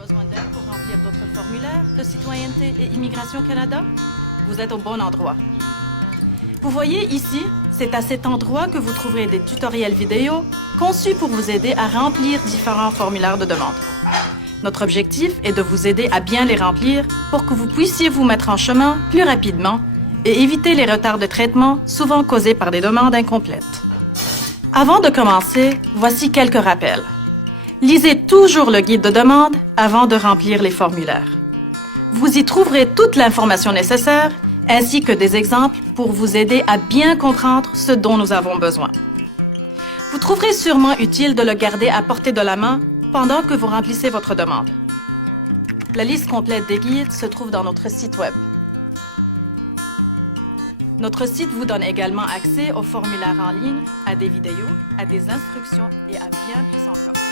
besoin d'aide pour remplir d'autres formulaires de citoyenneté et Immigration Canada? Vous êtes au bon endroit. Vous voyez ici, c'est à cet endroit que vous trouverez des tutoriels vidéo conçus pour vous aider à remplir différents formulaires de demande. Notre objectif est de vous aider à bien les remplir pour que vous puissiez vous mettre en chemin plus rapidement et éviter les retards de traitement souvent causés par des demandes incomplètes. Avant de commencer, voici quelques rappels. Lisez toujours le guide de demande avant de remplir les formulaires. Vous y trouverez toute l'information nécessaire ainsi que des exemples pour vous aider à bien comprendre ce dont nous avons besoin. Vous trouverez sûrement utile de le garder à portée de la main pendant que vous remplissez votre demande. La liste complète des guides se trouve dans notre site Web. Notre site vous donne également accès aux formulaires en ligne, à des vidéos, à des instructions et à bien plus encore.